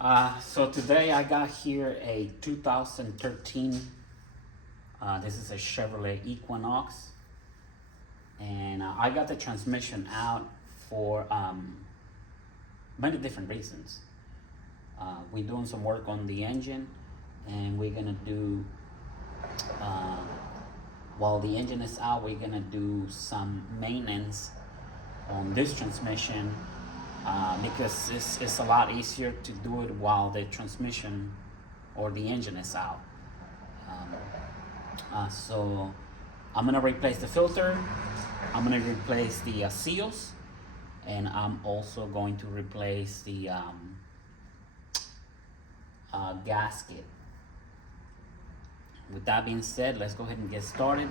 So today I got here a 2013, this is a Chevrolet Equinox, and I got the transmission out for many different reasons. We're doing some work on the engine, and we're gonna do, while the engine is out, we're gonna do some maintenance on this transmission, because it's a lot easier to do it while the transmission or the engine is out. So I'm gonna replace the filter, I'm gonna replace the seals, and I'm also going to replace the gasket. With that being said, let's go ahead and get started.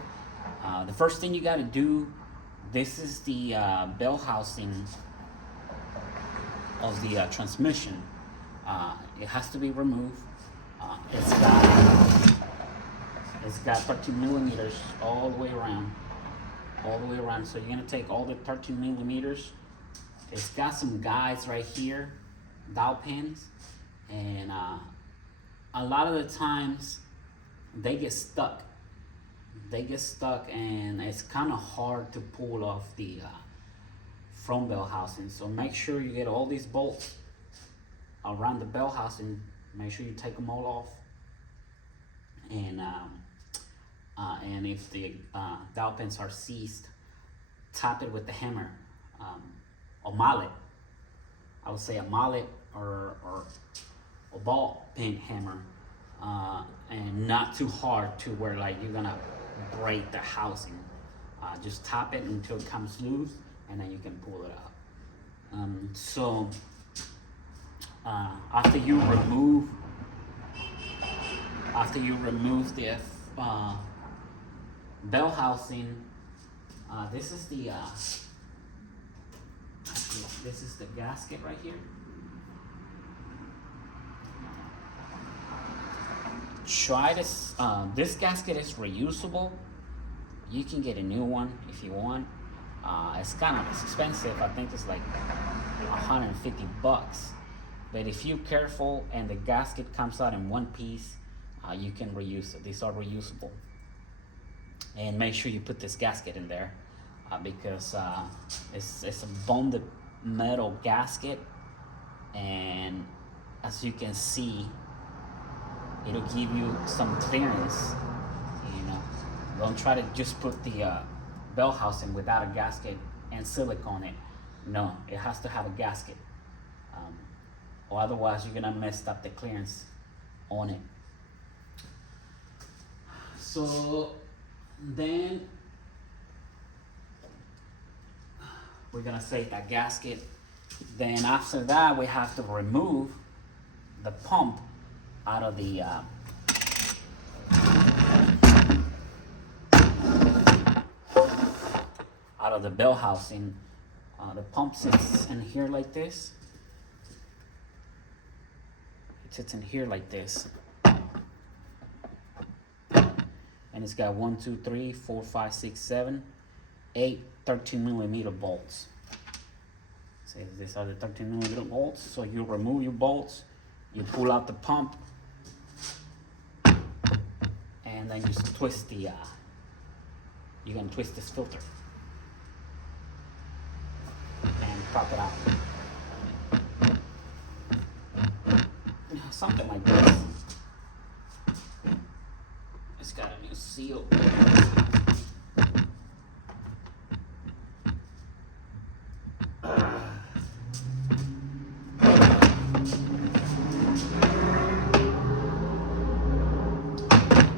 The first thing you got to do, this is the bell housing of the transmission. It has to be removed. It's got 13 millimeters all the way around, So you're gonna take all the 13 millimeters. It's got some guides right here, dowel pins, and a lot of the times they get stuck. And it's kind of hard to pull off the front bell housing. So make sure you get all these bolts around the bell housing. Make sure you take them all off. And if the dowel pins are seized, tap it with the hammer, a mallet. I would say a mallet or a ball peen hammer, and not too hard to where like you're gonna break the housing. Just tap it until it comes loose, and then you can pull it out. So after you remove the bell housing, this is the gasket right here. Try this. This gasket is reusable. You can get a new one if you want. It's kind of expensive. I think it's like $150. But if you're careful and the gasket comes out in one piece, you can reuse it. These are reusable. And make sure you put this gasket in there, because it's a bonded metal gasket, and as you can see, it'll give you some clearance. Don't try to just put the bell housing without a gasket and silicone it. No, it has to have a gasket, or otherwise you're gonna mess up the clearance on it. So then we're gonna save that gasket. Then after that, we have to remove the pump out of the bell housing. The pump sits in here like this. It sits in here like this. And it's got 1, 2, 3, 4, 5, 6, 7, 8 13 millimeter bolts. So these are the 13 millimeter bolts. So you remove your bolts, you pull out the pump, and then you twist the, you're gonna twist this filter and pop it out. Something like this. It's got a new seal.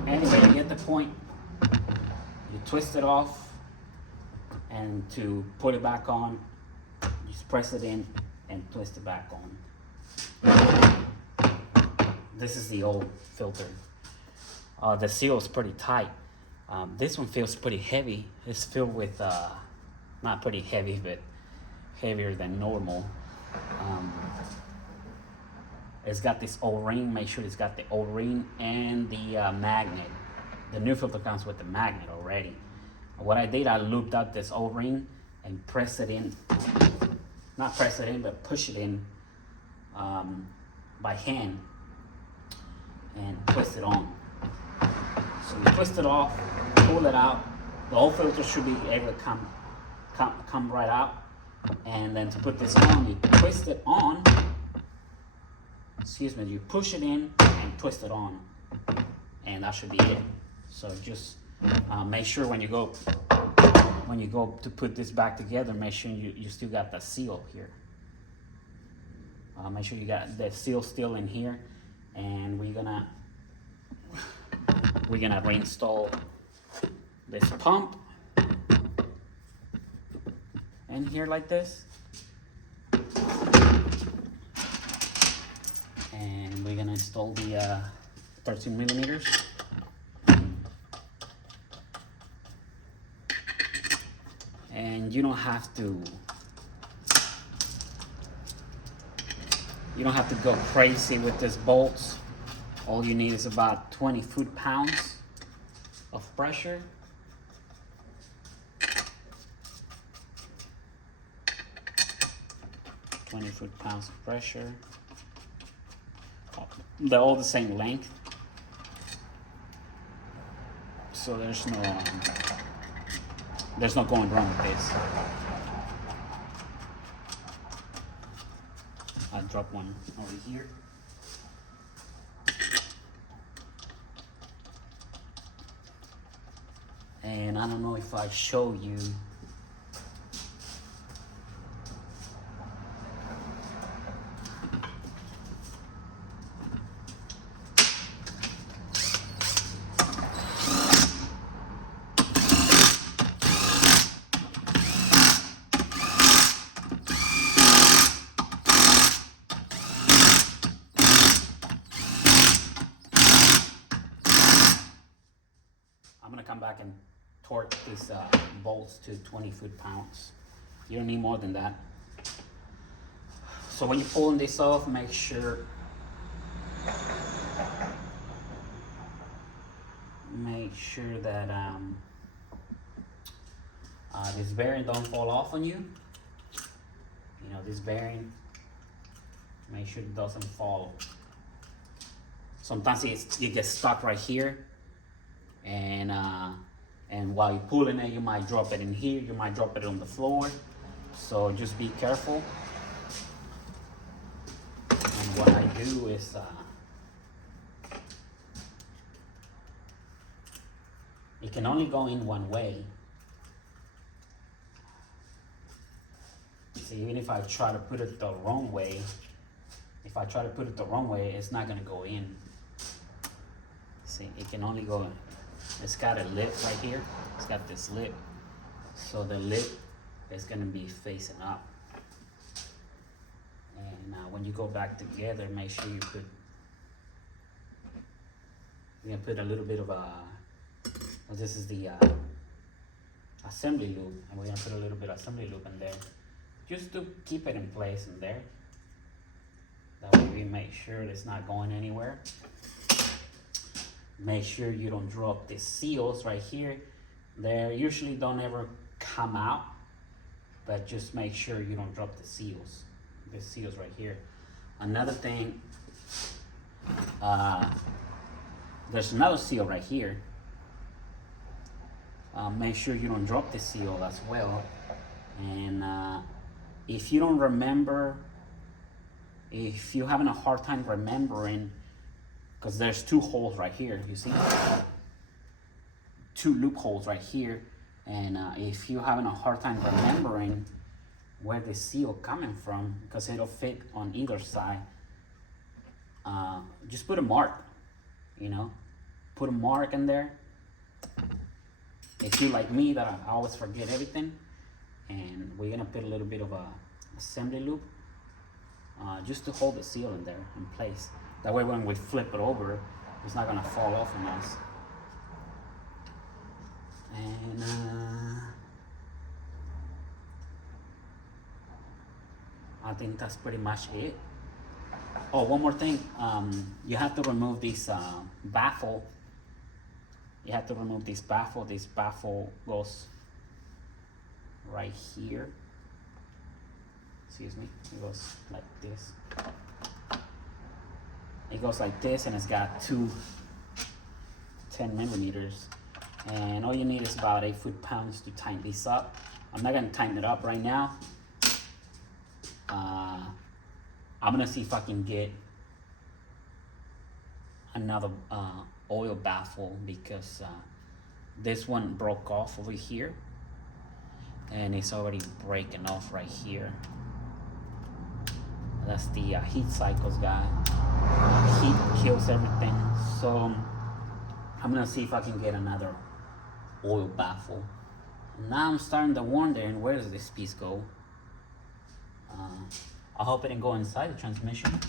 Anyway, you get the point. You twist it off, and to put it back on, you just press it in and twist it back on. This is the old filter. The seal is pretty tight. This one feels pretty heavy. It's filled with, not pretty heavy, but heavier than normal. It's got this O-ring. Make sure it's got the O-ring and the magnet. The new filter comes with the magnet already. What I did, I looped up this O-ring and press it in. Not press it in, but push it in by hand and twist it on. So you twist it off, pull it out. The whole filter should be able to come right out. And then to put this on, you twist it on. Excuse me, you push it in and twist it on, and that should be it. So just make sure when you go to put this back together, make sure you still got the seal here. Make sure you got the seal still in here, and we're gonna reinstall this pump in here like this, and we're gonna install the 13 millimeters. And you don't have to go crazy with these bolts. All you need is about 20 foot-pounds of pressure. Of pressure. They're all the same length, so there's no going wrong with this. I dropped one over here. And I don't know if I show you. I'm gonna come back and torque these bolts to 20 foot-pounds. You don't need more than that. So when you're pulling this off, make sure that this bearing don't fall off on you. You know, this bearing, make sure it doesn't fall. Sometimes it gets stuck right here, and while you're pulling it, you might drop it in here, you might drop it on the floor. So just be careful. And what I do is it can only go in one way. See, even if I try to put it the wrong way, it's not gonna go in. See, it can only go in. It's got a lip right here. It's got this lip. So the lip is gonna be facing up. And when you go back together, make sure you put, we're gonna put a little bit of this is the assembly loop, and we're gonna put a little bit of assembly loop in there, just to keep it in place in there. That way we make sure it's not going anywhere. Make sure you don't drop the seals right here. They usually don't ever come out, but just make sure you don't drop the seals. The seals right here. Another thing, there's another seal right here. Make sure you don't drop the seal as well. And if you don't remember, if you're having a hard time remembering, because there's two holes right here, you see? Two loopholes right here. And if you're having a hard time remembering where the seal coming from, because it'll fit on either side, just put a mark, you know? Put a mark in there. If you like me, that I always forget everything, and we're gonna put a little bit of a assembly loop, just to hold the seal in there in place. That way when we flip it over, it's not gonna fall off on us. And I think that's pretty much it. Oh, one more thing, you have to remove this baffle. You have to remove this baffle. This baffle goes right here. Excuse me, it goes like this. It goes like this, and it's got two 10 millimeters. And all you need is about 8 foot-pounds to tighten this up. I'm not gonna tighten it up right now. I'm gonna see if I can get another oil baffle, because this one broke off over here, and it's already breaking off right here. That's the heat cycles guy. Heat kills everything. So I'm gonna see if I can get another oil baffle. Now I'm starting to wonder, where does this piece go? I hope it didn't go inside the transmission.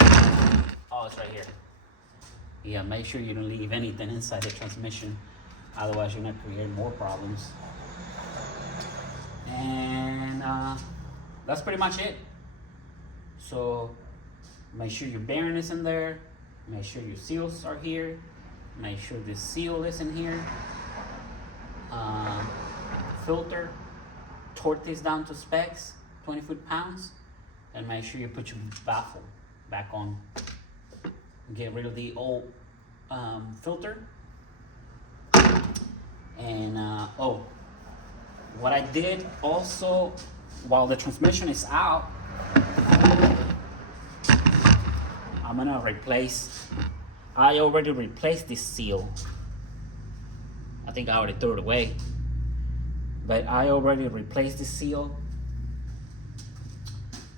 Oh, it's right here. Yeah, make sure you don't leave anything inside the transmission, otherwise you're gonna create more problems. And that's pretty much it. So make sure your bearing is in there, make sure your seals are here, make sure this seal is in here. Filter, torque this down to specs, 20 foot-pounds, and make sure you put your baffle back on. Get rid of the old filter. And oh, what I did also, while the transmission is out, I'm gonna replace, I already replaced this seal. I think I already threw it away, but I already replaced this seal.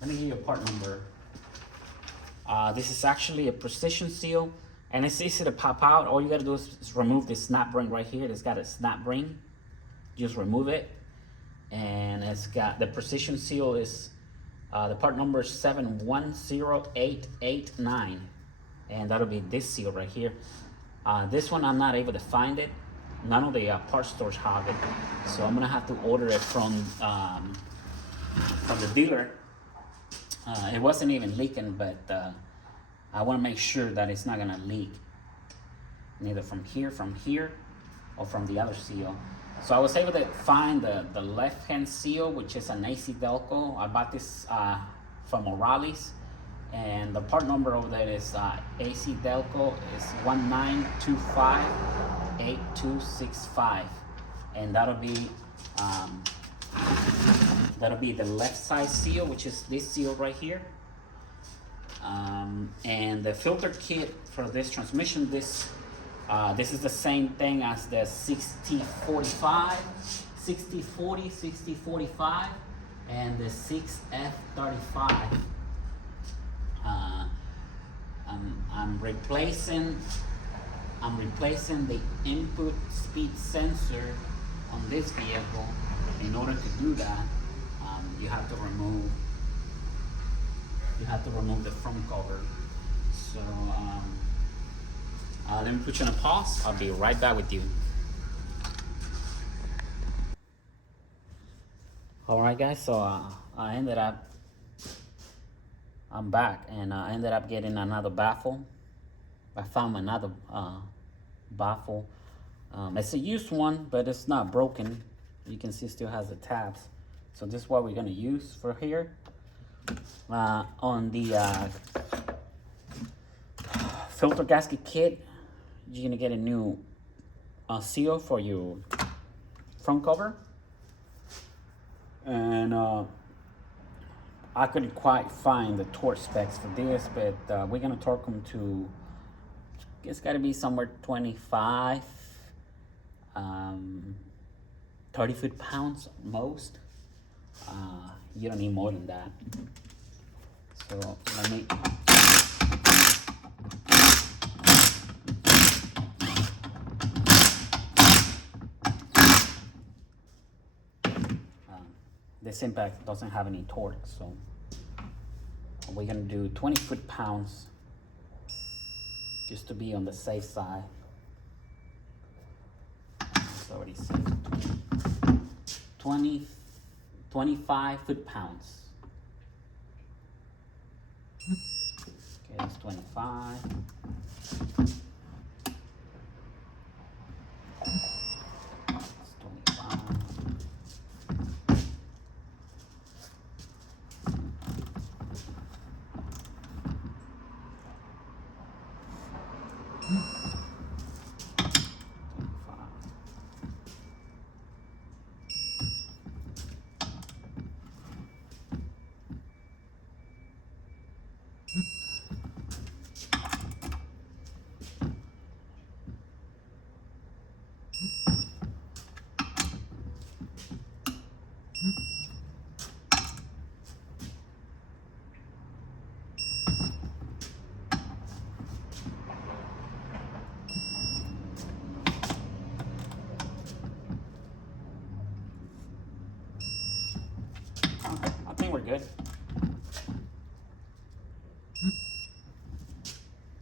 Let me give you a part number. This is actually a precision seal, and it's easy to pop out. All you gotta do is remove this snap ring right here. It's got a snap ring. Just remove it, and it's got the precision seal is the part number is 710889, and that'll be this seal right here. This one I'm not able to find it. None of the parts stores have it, so I'm gonna have to order it from the dealer. It wasn't even leaking, but I want to make sure that it's not gonna leak, neither from here, or from the other seal. So I was able to find the left-hand seal, which is an AC Delco. I bought this from O'Reilly's, and the part number over there is AC Delco is 19258265, and that'll be the left side seal, which is this seal right here. And the filter kit for this transmission, this is the same thing as the 6045, 6040, 6045, and the 6F35. I'm replacing the input speed sensor on this vehicle. In order to do that, you have to remove the front cover. So let me put you on a pause. I'll be right back with you. All right, guys. So I'm back, and I ended up getting another baffle. I found another baffle. It's a used one, but it's not broken. You can see it still has the tabs. So this is what we're gonna use for here. On the filter gasket kit, you're gonna get a new seal for your front cover. And I couldn't quite find the torque specs for this, but we're gonna torque them to, it's gotta be somewhere 25, 30 foot-pounds most. You don't need more than that. So let me, this impact doesn't have any torque, so we're gonna do 20 foot-pounds just to be on the safe side. It's already safe. 25 foot-pounds. Okay, that's 25. That's 25.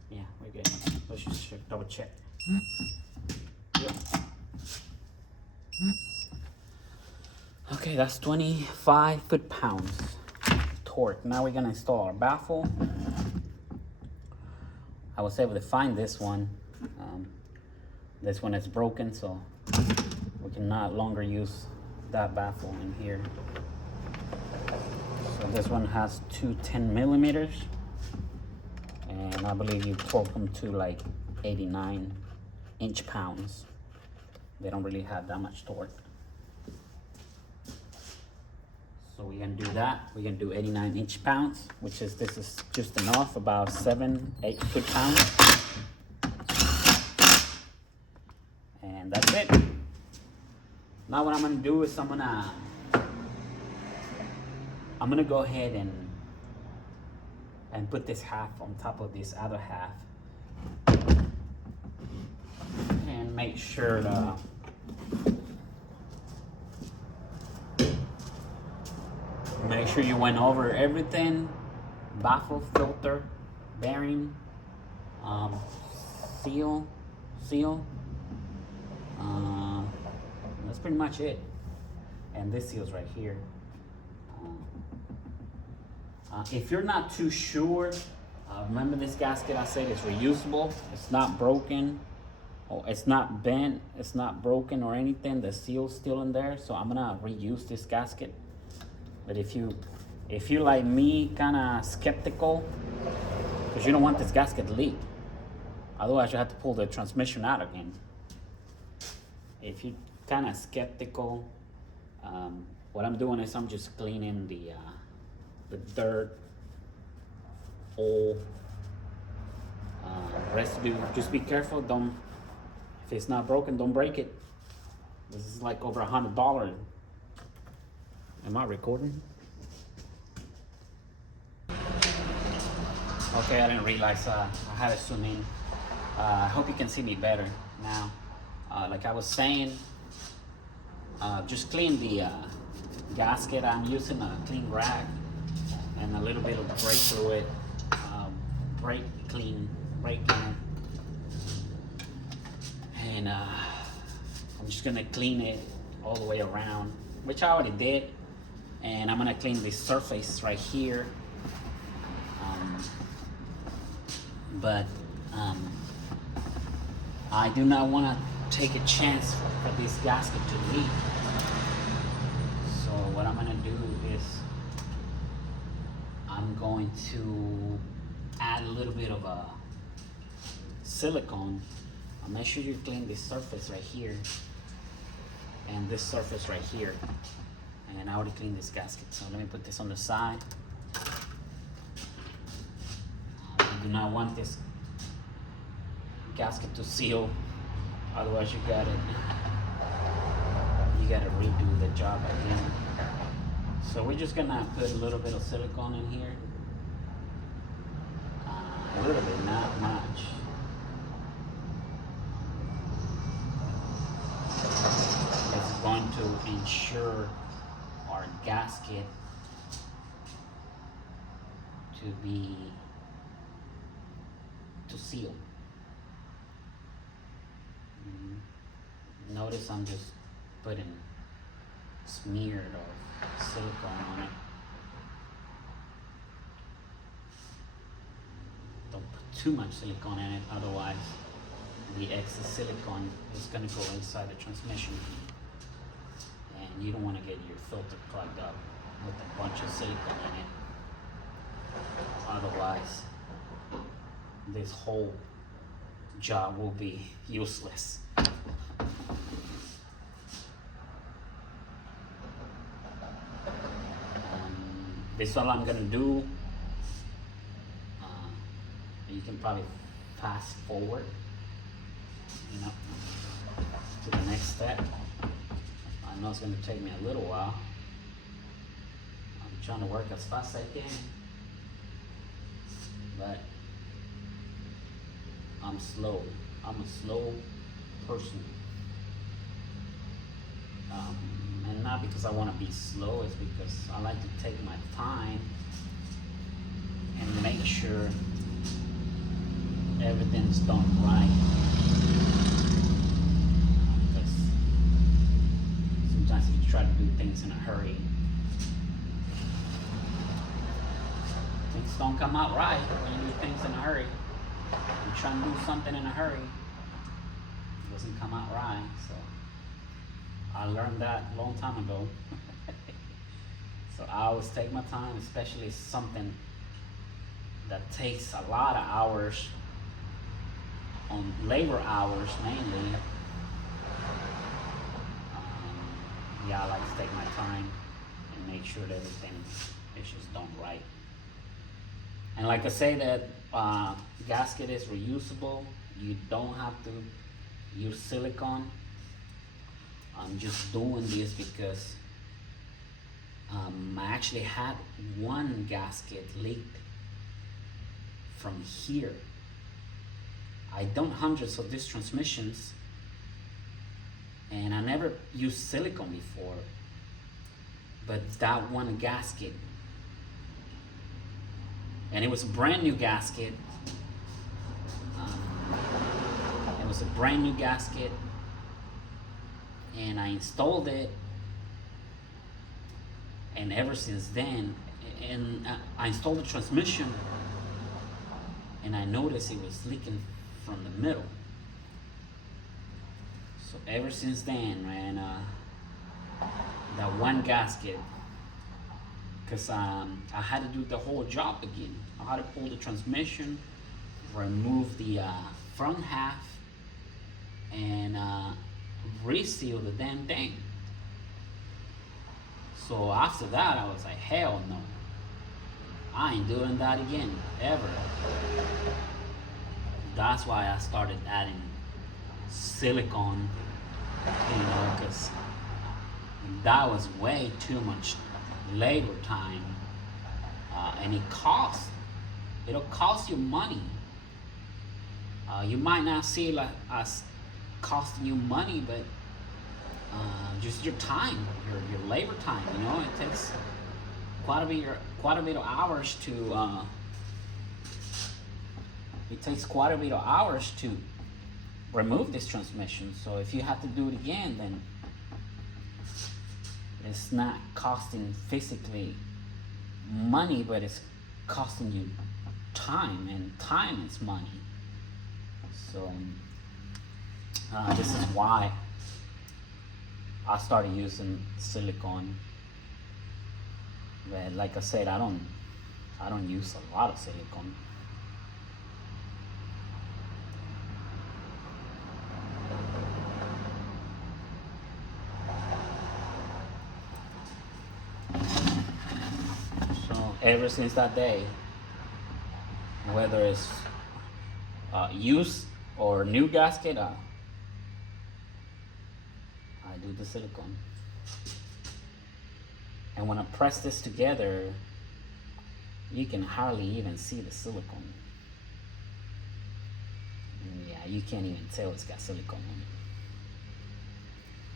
Yeah, we're good. Let's just double check. Yep. Okay, that's 25 foot-pounds torque. Now we're gonna install our baffle. I was able to find this one. This one is broken, so we can no longer use that baffle in here. So this one has two 10 millimeters, and I believe you torque them to like 89 inch-pounds. They don't really have that much torque. So we're gonna do that. We're gonna do 89 inch-pounds, which is, this is just enough, about 7-8 foot-pounds. And that's it. Now what I'm gonna do is I'm gonna go ahead and put this half on top of this other half, and make sure you went over everything: baffle, filter, bearing, seal. That's pretty much it. And this seal's right here. If you're not too sure, remember this gasket I said is reusable. It's not broken, or it's not bent, it's not broken or anything. The seal's still in there, so I'm gonna reuse this gasket. But if you like me, kind of skeptical, because you don't want this gasket to leak. Otherwise you have to pull the transmission out again. If you're kind of skeptical, what I'm doing is I'm just cleaning the dirt, oil, residue. Just be careful. If it's not broken, don't break it. This is like over $100. Am I recording? Okay, I didn't realize I had to zoom in. I hope you can see me better now. Like I was saying, just clean the gasket. I'm using a clean rag and a little bit of brake fluid, brake cleaner, and I'm just gonna clean it all the way around, which I already did. And I'm gonna clean this surface right here, but I do not want to take a chance for this gasket to leak. So what I'm gonna do is I'm going to add a little bit of a silicone. Make sure you clean this surface right here and this surface right here. And I already cleaned this gasket, so let me put this on the side. You do not want this gasket to seal, otherwise you gotta redo the job again. So we're just gonna put a little bit of silicone in here, a little bit, not much. It's going to ensure our gasket to seal. Notice I'm just putting smeared of silicone on it. Don't put too much silicone in it, otherwise the excess silicone is going to go inside the transmission, and you don't want to get your filter clogged up with a bunch of silicone in it. Otherwise this whole job will be useless. This is all I'm gonna do. You can probably fast forward, to the next step. I know it's gonna take me a little while. I'm trying to work as fast as I can, but I'm slow. I'm a slow person. And not because I want to be slow, it's because I like to take my time and make sure everything's done right. Because sometimes if you try to do things in a hurry, things don't come out right when you do things in a hurry. You try to do something in a hurry, it doesn't come out right. So I learned that a long time ago. So I always take my time, especially something that takes a lot of hours, on labor hours mainly. Yeah, I like to take my time and make sure that everything is just done right. And like I say, that gasket is reusable. You don't have to use silicone. I'm just doing this because I actually had one gasket leaked from here. I done hundreds of these transmissions, and I never used silicone before, but that one gasket, and it was a brand new gasket. It was a brand new gasket, and I installed it, and ever since then, and I installed the transmission, and I noticed it was leaking from the middle. So ever since then, man, that one gasket, because I had to do the whole job again. I had to pull the transmission, remove the front half, and reseal the damn thing. So after that, I was like, hell no, I ain't doing that again, ever. That's why I started adding silicone, because that was way too much labor time, and it'll cost you money. You might not see it like as costing you money, but just your time, your labor time. It takes quite a bit of hours to. It takes quite a bit of hours to remove this transmission. So if you have to do it again, then it's not costing physically money, but it's costing you time, and time is money. So this is why I started using silicone. But like I said, I don't use a lot of silicone. Ever since that day, whether it's used or new gasket, I do the silicone. And when I press this together, you can hardly even see the silicone. Yeah, you can't even tell it's got silicone on it.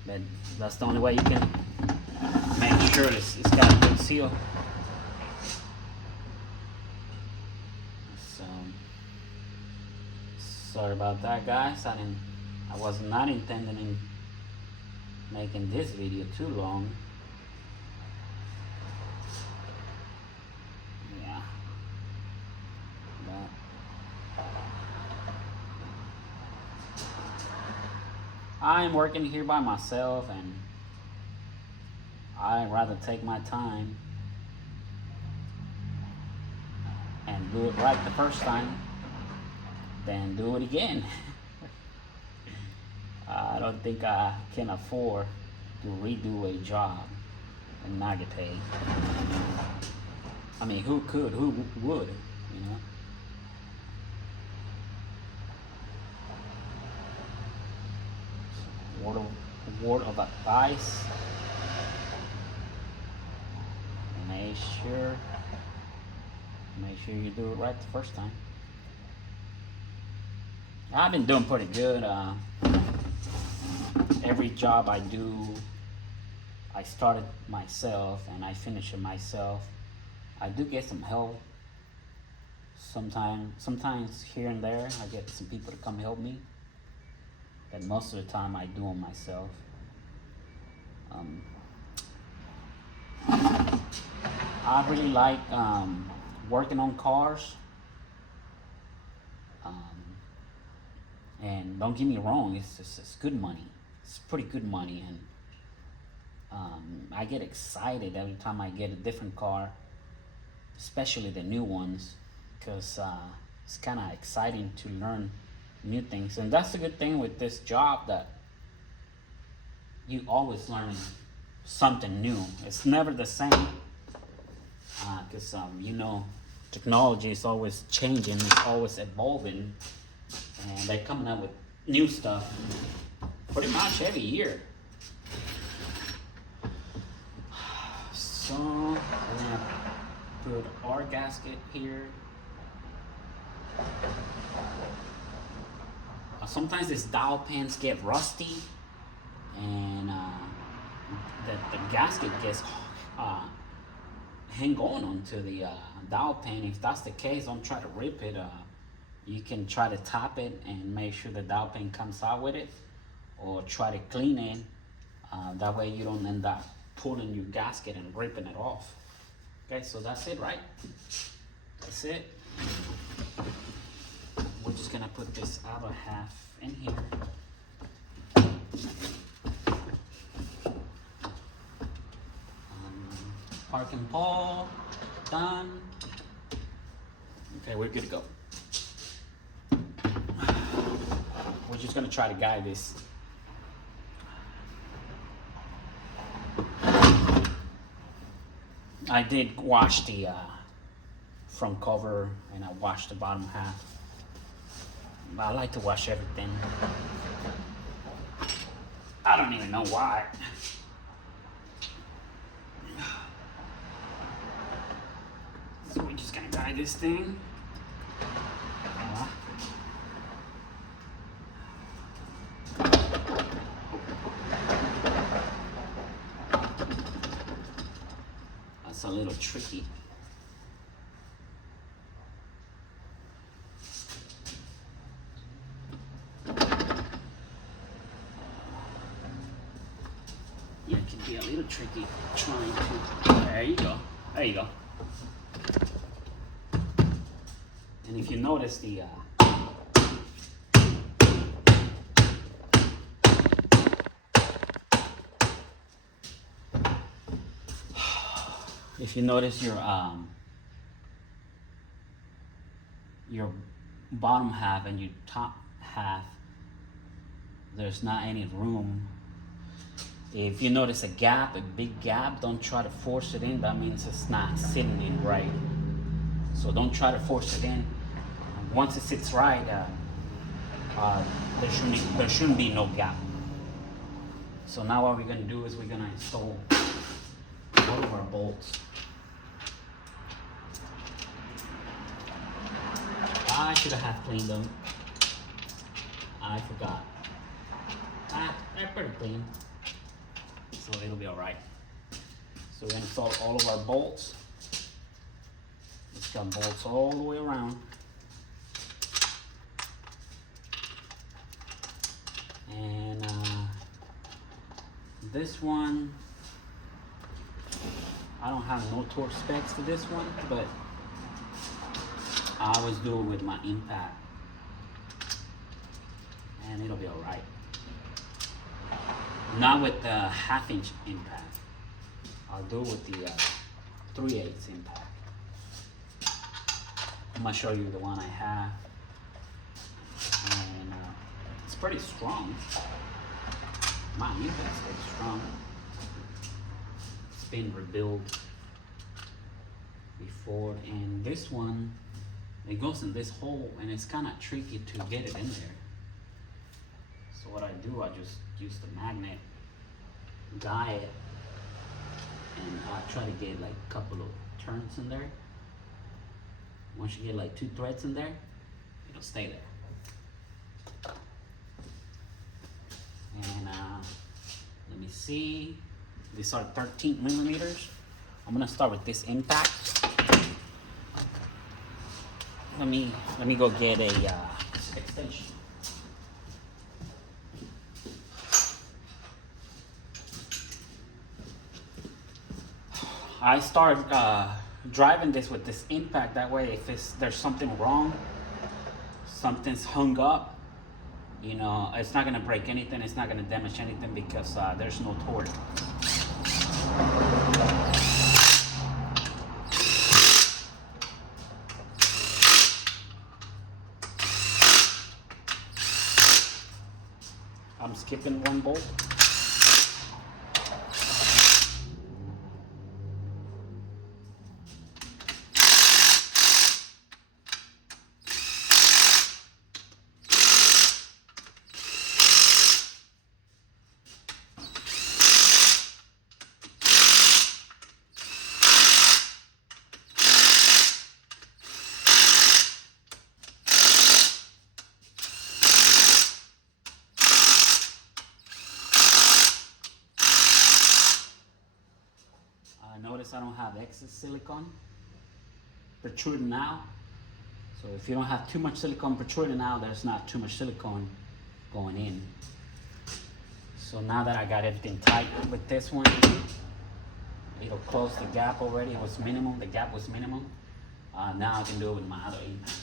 But that's the only way you can make sure it's got a good seal. Sorry about that, guys. I was not intending in making this video too long. Yeah. But I'm working here by myself, and I'd rather take my time and do it right the first time than do it again. I don't think I can afford to redo a job and not get paid. I mean, who could? Who would? Word of advice. Make sure you do it right the first time. I've been doing pretty good. Every job I do, I start it myself and I finish it myself. I do get some help Sometimes here and there I get some people to come help me, but most of the time I do them myself. I really like working on cars. And don't get me wrong, it's good money. It's pretty good money, and I get excited every time I get a different car, especially the new ones, because it's kind of exciting to learn new things. And that's the good thing with this job, that you always learning something new. It's never the same, because you know, technology is always changing, it's always evolving, and they're coming up with new stuff pretty much every year. So we're gonna put our gasket here. Sometimes these dowel pans get rusty, and the gasket gets hang on to the dowel pan. If that's the case, don't try to rip it. You can try to tap it and make sure the dowel pan comes out with it, or try to clean it. That way you don't end up pulling your gasket and ripping it off. Okay, so that's it, right? That's it. We're just gonna put this other half in here. Parking pole, done. Okay, we're good to go. We're just gonna try to guide this. I did wash the front cover, and I washed the bottom half. I like to wash everything. I don't even know why. So we're just gonna guide this thing. That's a little tricky. Yeah, it can be a little tricky trying to. There you go. There you go. And if you notice the if you notice your bottom half and your top half, there's not any room. If you notice a gap, a big gap, don't try to force it in. That means it's not sitting in right. So don't try to force it in. Once it sits right, there shouldn't be no gap. So now what we're gonna do is we're gonna install all of our bolts. I should have cleaned them. I forgot. They're pretty clean, so it'll be all right. So we're gonna install all of our bolts. It's got bolts all the way around. And this one, I don't have no torque specs for this one, but I always do it with my impact, and it'll be all right. Not with the 1/2" impact. I'll do it with the 3/8 impact. I'm gonna show you the one I have, and it's pretty strong. My impact's pretty strong. It's been rebuilt before, and this one, it goes in this hole, and it's kind of tricky to get it in there. So what I do, I just use the magnet, guide it, and I try to get like a couple of turns in there. Once you get like 2 threads in there, it'll stay there. And let me see, these are 13 millimeters. I'm gonna start with this impact. let me go get a extension. I start driving this with this impact. That way, if there's something wrong, something's hung up, you know, it's not gonna break anything. It's not gonna damage anything because there's no torque. I'm skipping one bolt. Notice I don't have excess silicone protruding out. So if you don't have too much silicone protruding out, there's not too much silicone going in. So now that I got everything tight with this one, it'll close the gap already. It was minimum, the gap was minimum. Now I can do it with my other impact.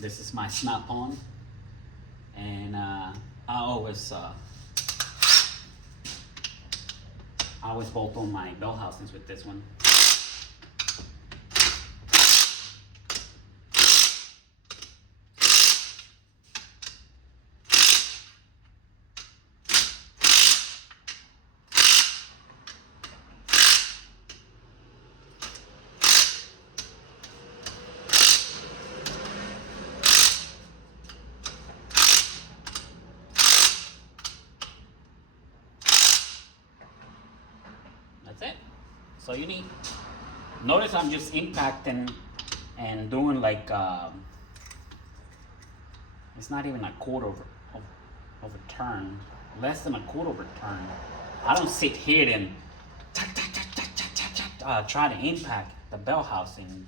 This is my snap-on, and I always bolt on my bell housings with this one. That's it. So you need, notice I'm just impacting and doing like, it's not even a quarter of a turn, less than a quarter of a turn. I don't sit here and try to impact the bell housing.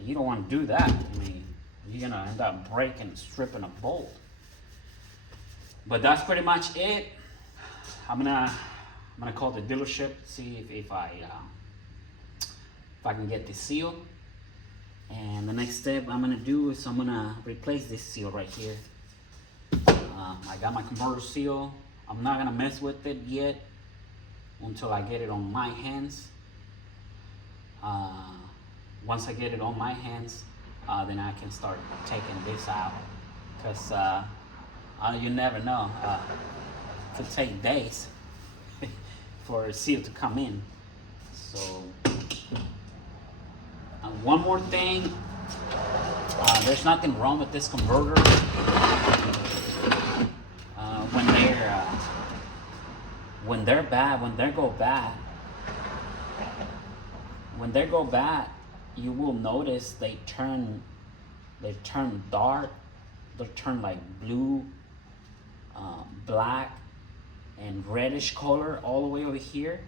You don't want to do that. I mean, you're gonna end up breaking, stripping a bolt. But that's pretty much it. I'm gonna call the dealership, see if I can get this seal. And the next step I'm gonna do is I'm gonna replace this seal right here. I got my converter seal. I'm not gonna mess with it yet until I get it on my hands. Once I get it on my hands, then I can start taking this out. Cause you never know, it could take days for a seal to come in. So one more thing, there's nothing wrong with this converter. When they go bad, you will notice they turn dark. They turn like blue, black, and reddish color all the way over here.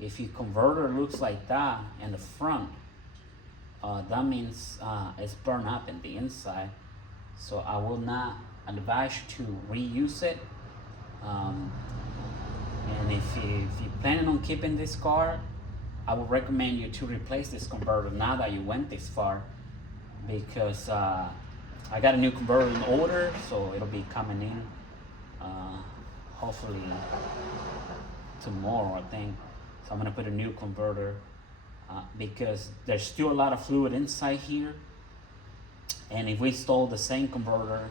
If your converter looks like that in the front, that means it's burned up in the inside. So I will not advise you to reuse it. And if you're planning on keeping this car, I would recommend you to replace this converter now that you went this far, because I got a new converter in order, so it'll be coming in hopefully tomorrow, I think. So I'm gonna put a new converter because there's still a lot of fluid inside here, and if we install the same converter,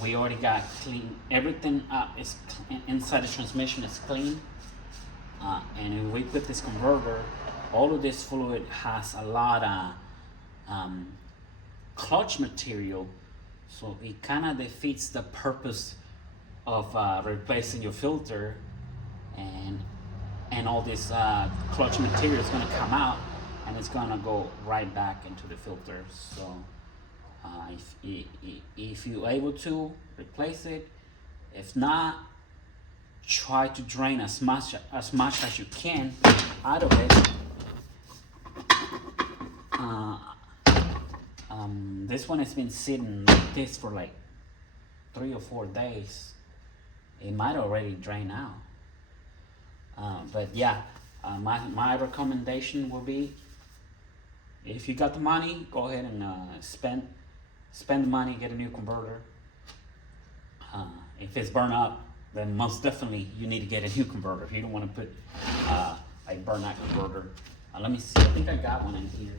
we already got clean. Everything is inside the transmission is clean, and if we put this converter, all of this fluid has a lot of clutch material, so it kind of defeats the purpose of replacing your filter, and all this clutch material is going to come out and it's going to go right back into the filter. So if you're able to replace it, if not, try to drain as much as you can out of it. This one has been sitting like this for like 3 or 4 days. It might already drain out. But yeah, my recommendation will be, if you got the money, go ahead and spend the money, get a new converter. If it's burnt up, then most definitely you need to get a new converter. You don't want to put a burnt out converter. Let me see, I think I got one in here.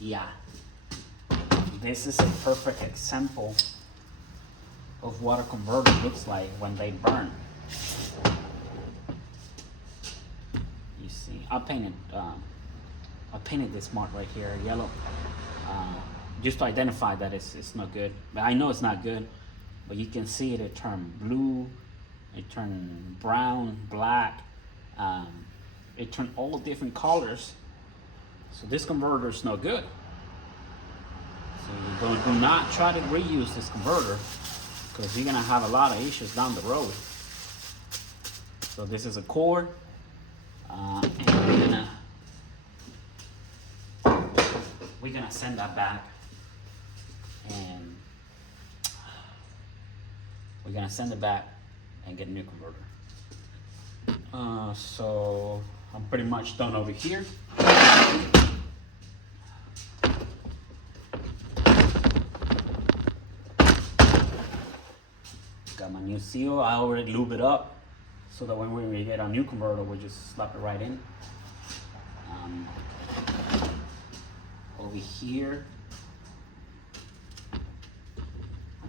Yeah, this is a perfect example of what a converter looks like when they burn. You see, I painted this mark right here yellow, just to identify that it's not good. But I know it's not good, but you can see it turned blue, it turned brown, black, it turned all different colors. So this converter is no good. So do not try to reuse this converter, because you're gonna have a lot of issues down the road. So this is a cord, and we're gonna send that back, and we're gonna send it back and get a new converter. So I'm pretty much done over here. Got my new seal. I already lube it up so that when we get a new converter, we'll just slap it right in. Over here, I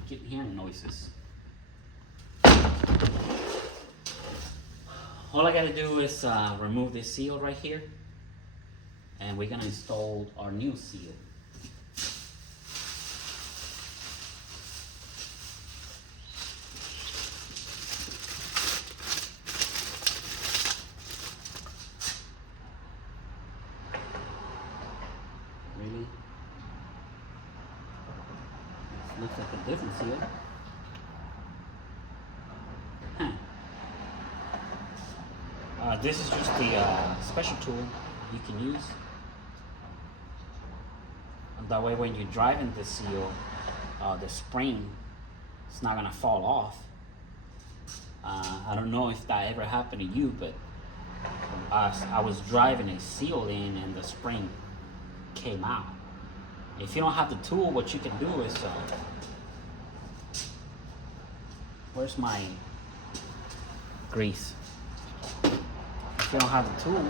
keep hearing noises. All I gotta do is remove this seal right here, and we're gonna install our new seal. Really? This looks like a different seal. This is just the special tool you can use. And that way when you're driving the seal, the spring is not gonna fall off. I don't know if that ever happened to you, but I was driving a seal in and the spring came out. If you don't have the tool, what you can do is, where's my grease? If you don't have the tool,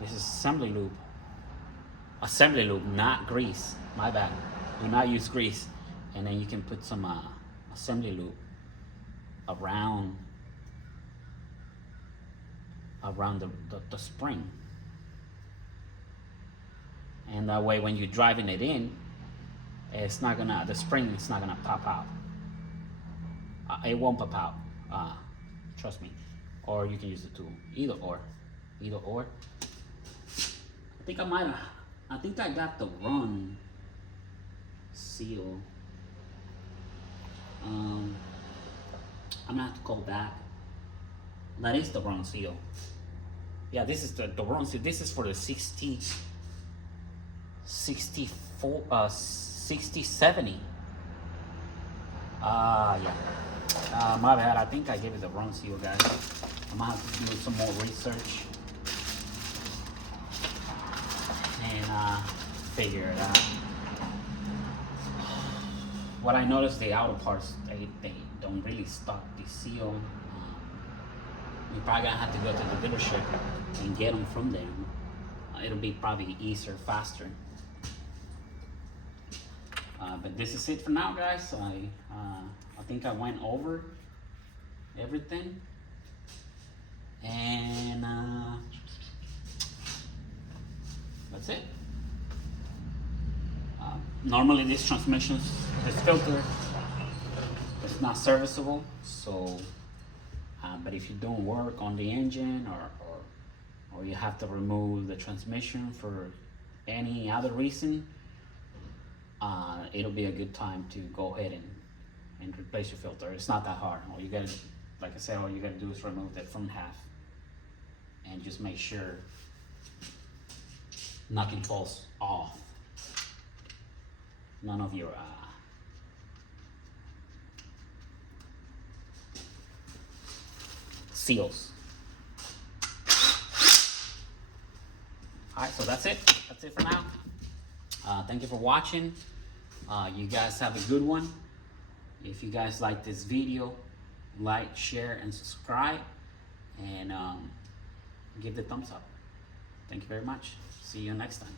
this is assembly lube. Assembly lube, not grease. My bad. Do not use grease. And then you can put some assembly lube around the spring. And that way when you're driving it in, it's not gonna, the spring is not gonna pop out. It won't pop out, trust me. Or you can use the tool, either or. I think I got the wrong seal. I'm gonna have to call back. That is the wrong seal. Yeah, this is the wrong seal. This is for the 6070. Yeah. My bad, I think I gave it the wrong seal, guys. I'm gonna have to do some more research and figure it out. What I noticed, the outer parts, they don't really stock the seal. You're probably gonna have to go to the dealership and get them from them. It'll be probably easier, faster. But this is it for now, guys. I think I went over everything, and that's it. Normally this filter is not serviceable, so but if you don't work on the engine, or you have to remove the transmission for any other reason, it'll be a good time to go ahead and replace your filter. It's not that hard. All you gotta, like I said, all you gotta do is remove that front half, and just make sure nothing falls off. None of your seals. Alright, so that's it. That's it for now. Thank you for watching. You guys have a good one. If you guys like this video, like, share, and subscribe, and give the thumbs up. Thank you very much. See you next time.